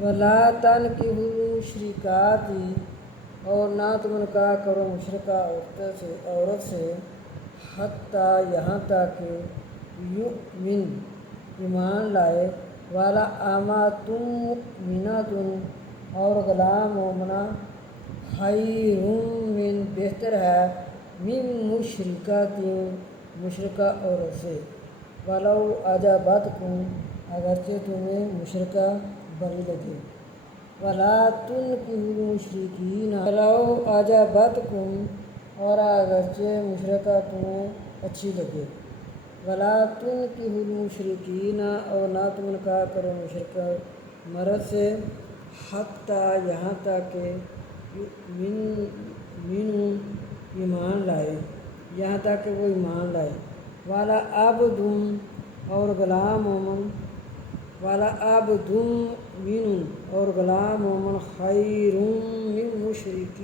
ولا تنکحوا المشرکات، اور نہ تم نکاح کرو مشرکہ عورت سے حتیٰ یہاں تک کہ یؤمن ایمان لائے، والا امۃ مؤمنۃ، اور غلام مومنہ خیر من بہتر ہے من مشرکۃ مشرکہ عورت سے، ولو اعجبتکم اگرچہ تمہیں مشرکہ بری لگے، ولا تنکحوا المشرکین ولو اعجبتکم، اور اگرچہ مشرکہ تمہیں اچھی لگے، ولا تنکحوا المشرکین، اور نہ تم نکاح کرو مشرکہ مرد سے حتیٰ یہاں تک کہ یؤمنوا ایمان لائے، یہاں تک کہ وہ ایمان لائے، والا عبد، اور غلام مومن، والا عبد مؤمن، اور غلام مومن خیر من مشرک،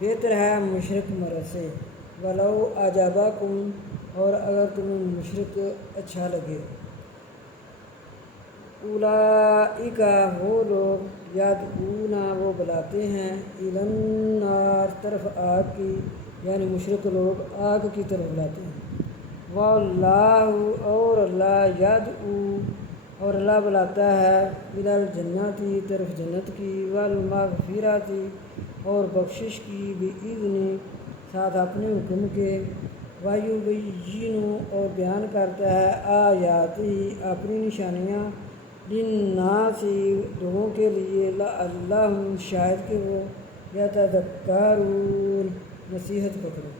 بہتر ہے مشرک مرد سے، ولو اعجبکم، اور اگر تمہیں مشرک اچھا لگے، اولئک وہ لوگ یدعون وہ بلاتے ہیں الی النار طرف آگ کی، یعنی مشرک لوگ آگ کی طرف بلاتے ہیں، واللہ اور اللہ یدعو، اور اللہ بلاتا ہے الی الجنۃ طرف جنت کی، والمغفرۃ اور بخشش کی، بإذن ساتھ اپنے حکم کے، ویبین اور بیان کرتا ہے آیاتہ اپنی نشانیاں، للناس لوگوں کے لیے، لعلہم شاید کہ وہ یتذکرون نصیحت پکڑیں۔